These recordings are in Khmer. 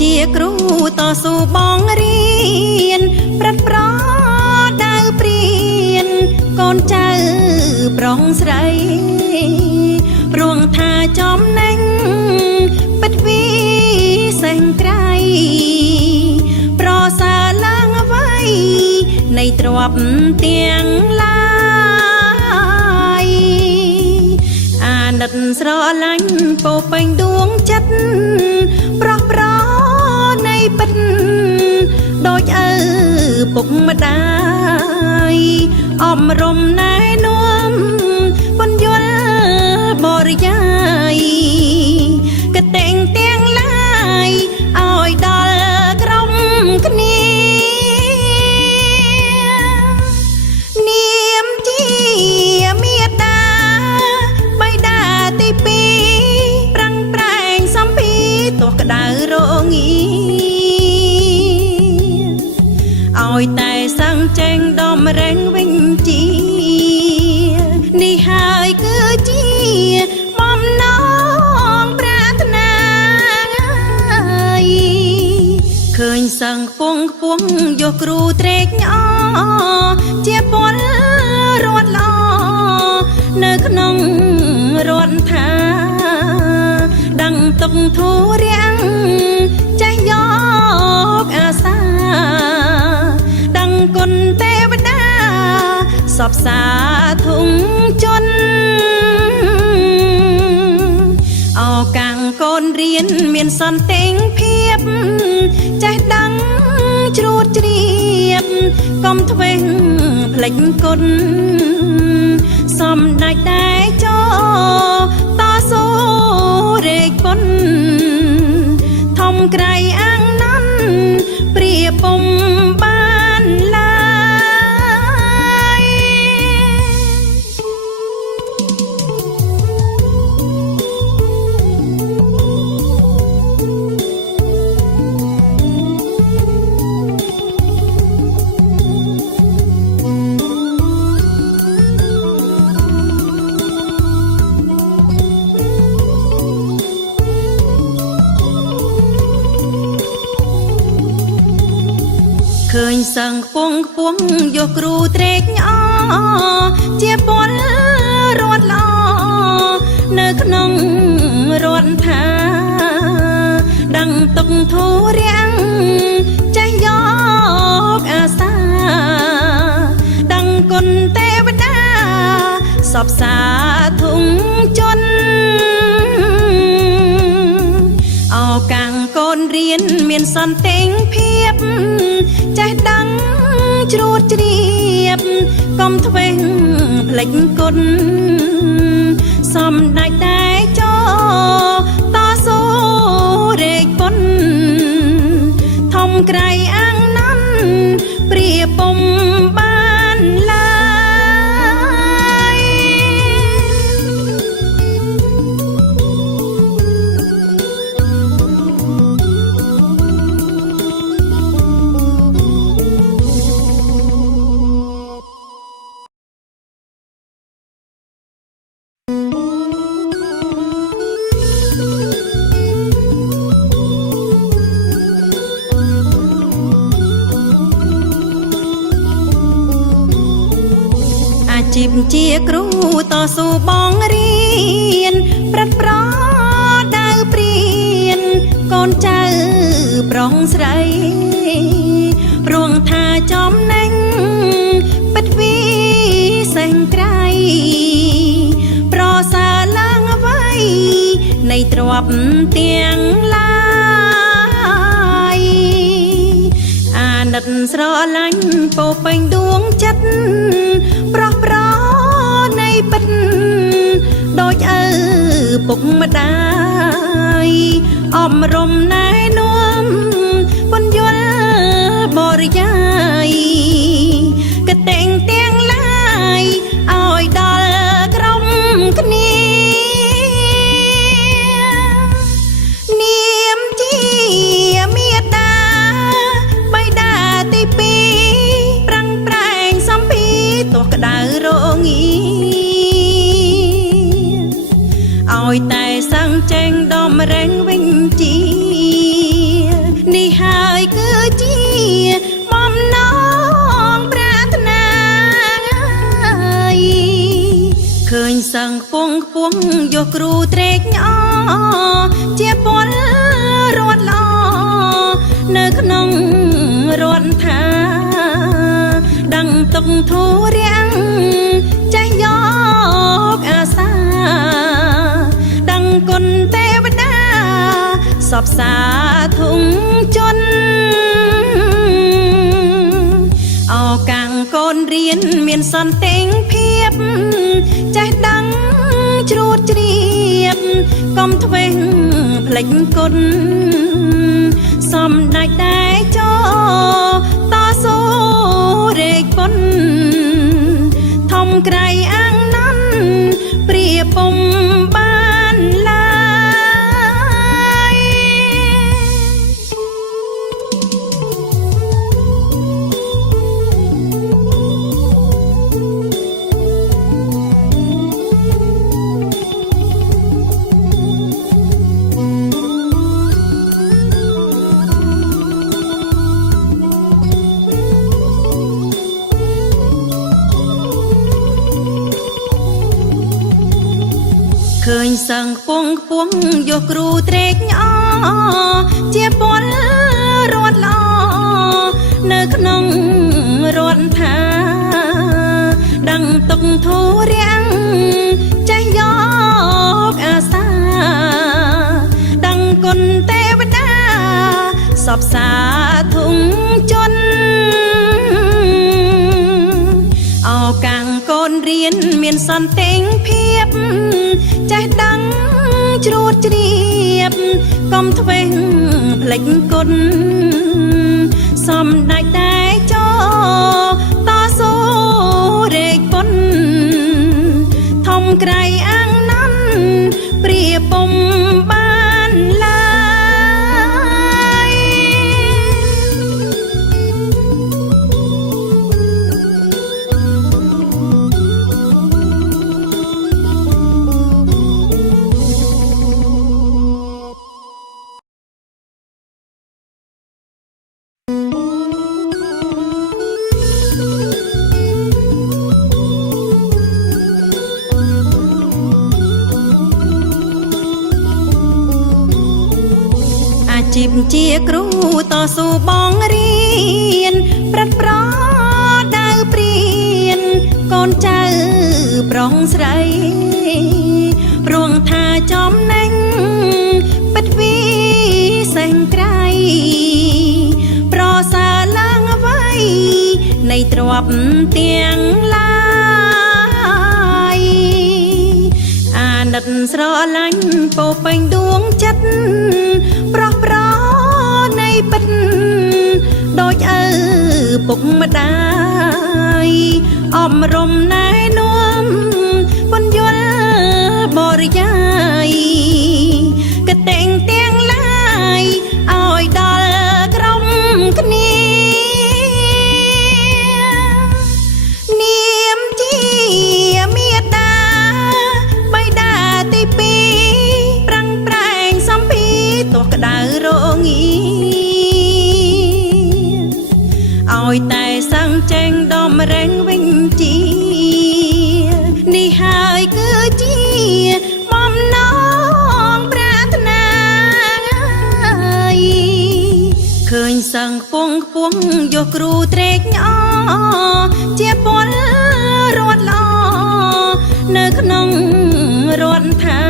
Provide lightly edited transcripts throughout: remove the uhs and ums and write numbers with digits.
ជាគ្រូតស៊ូបងរៀនប្រាត់ប្រដៅព្រៀនកូនចៅប្រុងស្រីរួងថាចំណេញពិតវិសេងក្រៃប្រសើរឡើងអ្វីនៃទ្រព្យទាំងឡាយអាណិតស្រឡាញ់ពោពេញដួងចិត្តប្រោះប្រនៃពិតដូចឪពុកម្ដាយអំរំណែនាំពន្យល់បរិយាយកតេងទាំងឡាយឲ្យដល់ក្រុមគ្នានាមជាមេតាបៃតាទីពីរប្រឹងប្រែងសំពីទោះក្តៅរងាឲ្យតែសឹងចេញដំរែងវិញជានេះហើយគឺជាបំណងប្រាថ្នាឃើញសឹងខ្ពងយកគ្រូត្រេកញ៉ាជាពលរដ្ឋល្អនៅក្នុងរដ្ឋថាដឹងទុកធូររាំងចេះយកអាសាដឹងគុណទេវតាសពសាធុងជន់អោកាំងកូនរៀនមានសន្តិភាពចេះដឹងជ្រួតជ្រាបកុំធ្វេសភ្លេចគុណសំដាច់តែចោតស៊ូរែកពុនធំក្រៃអាំងណាន់ព្រាពុំបានឡើយឃើញសឹងខ្ពងយកគ្រូត្រេកញ៉ាជាពលរដ្ឋល្អនៅក្នុងរដ្ឋថាដឹងទុកធូររាំងចេះយកអាសាដឹងគុណទេវតាសពសាធុងជន់អោកាំងកូនរៀនមានសន្តិភាពចេះដឹងជ្រួតជ្រាបកុំធ្វេសភ្លេចគុណសំដាច់តែចោតស៊ូរែកពុនធំក្រៃអាំងណាន់ព្រាពុំបានឡើយជីពជាគ្រូតស៊ូបងរៀនប្រាត់ប្រដៅព្រៀនកូនចៅប្រុងស្រីរួងថាចំណេញពិតវិសេងក្រៃប្រសើរឡើងអ្វីនៃទ្រព្យទាំងឡាយអាណិតស្រឡាញ់ពោពេញដួងចិត្តប្រោះប្រនៃពិតដូចឪពុកម្ដាយអំរំណែនាំពន្យល់បរិយាយកតេងទាំងឡាយឲ្យដល់ក្រុមគ្នានាមជាមេតាបៃតាទីពីរប្រឹងប្រែងសំពីទោះក្តៅរងាឲ្យតែសឹងចេញដំរែងវិញជា សឹងខ្ពងខ្ពស់យកគ្រូត្រេកញ៉ាជាពលរដ្ឋល្អនៅក្នុងរដ្ឋថាដឹងទុកធូរាំងចេះយកអាសាដឹងគុណទេវតាសពសាធុងជន់អោកាំងកូនរៀនមានសន្តិភាពចេះដឹងជ្រួតជ្រាបកុំធ្វេសភ្លេចគុណសំដេចតែចោតស៊ូរែកពុនធំក្រៃអាំងណាន់ព្រាពុំបានឡើយឃើញសឹងខ្ពងខ្ពស់យកគ្រូត្រេកញ៉ាជាពលរដ្ឋល្អនៅក្នុងរដ្ឋថាដឹងទុកធូរាំងចេះយកអាសាដឹងគុណទេវតាសពសាធុងជន់អោកាំងកូនរៀនមានសន្តិភាពចេះដឹងជ្រួតជ្រាបកុំធ្វេសភ្លេចគុណសំដេចតែចោតស៊ូរែកពុនធំក្រៃអាំងណាន់ព្រាពុំបានឡើយជីពជាគ្រូតស៊ូបងរៀនប្រាត់ប្រដៅព្រៀនកូនចៅប្រុងស្រីព្រោះថាចំណេញពិតវិសេសក្រៃប្រសើរឡើងអ្វីនៃទ្រព្យទាំងឡាយអាណិតស្រឡាញ់ពោពេញដួងចិត្តប្រោះប្រនៃពិតដូចឪពុកម្ដាយអំរំណែនាំបញ្យល់បរិយាយកតេងទាំងឡាយឲ្យដល់ក្រុមគ្នានាមជាមេតាបៃតាទីពីរប្រាំងប្រែងសំភីទោះក្តៅរងាឲ្យតែសឹងចេញដំរែងវិញជានេះហើយគឺជាបំណងប្រាថ្នាឃើញសឹងខ្ពងខ្ពស់យកគ្រូត្រេកញ៉ាជាពលរដ្ឋល្អនៅក្នុងរដ្ឋថា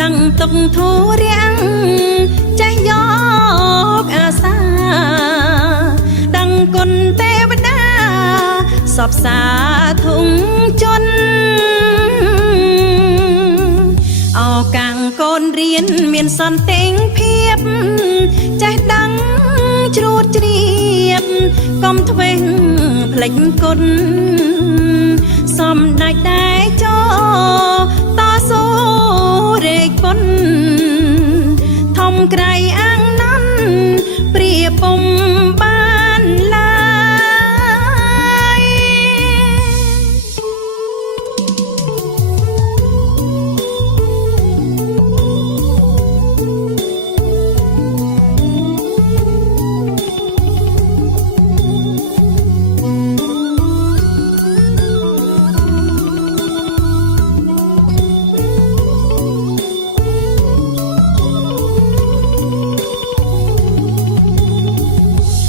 ដឹងទុកធូរាំងចេះយកអាសាដឹងគុណទេវតាសពសាធុងជន់អោកាំងកូនរៀនមានសន្តិភាពចេះដឹងជ្រួតជ្រាបកុំធ្វេសភ្លេចគុណសំដេចតែចោតស៊ូរែកពុនធំក្រៃអាំងណាន់ព្រាពុំបានឡើយ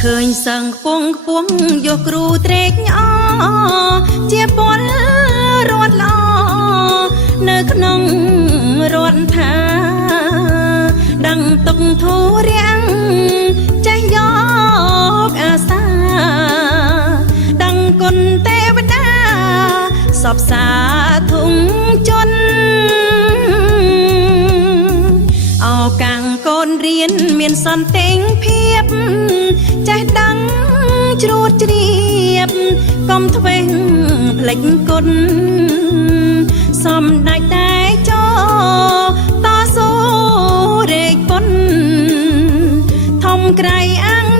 ឃើញសឹងខ្ពង់យកគ្រូត្រេកញអជាពលរដ្ឋល្អនៅក្នុងរដ្ឋថាដឹងទុកធូរាំងចេះយកអាសាដឹងគុណទេវតាសពសាធុងជន់អោកាំងកូនរៀនមានសន្តិភាពចេះដឹងជ្រួតជ្រាបកុំធ្វេសផ្លេចគុណសំដេចតែចោតស៊ូរែកពុនធំក្រៃអាំង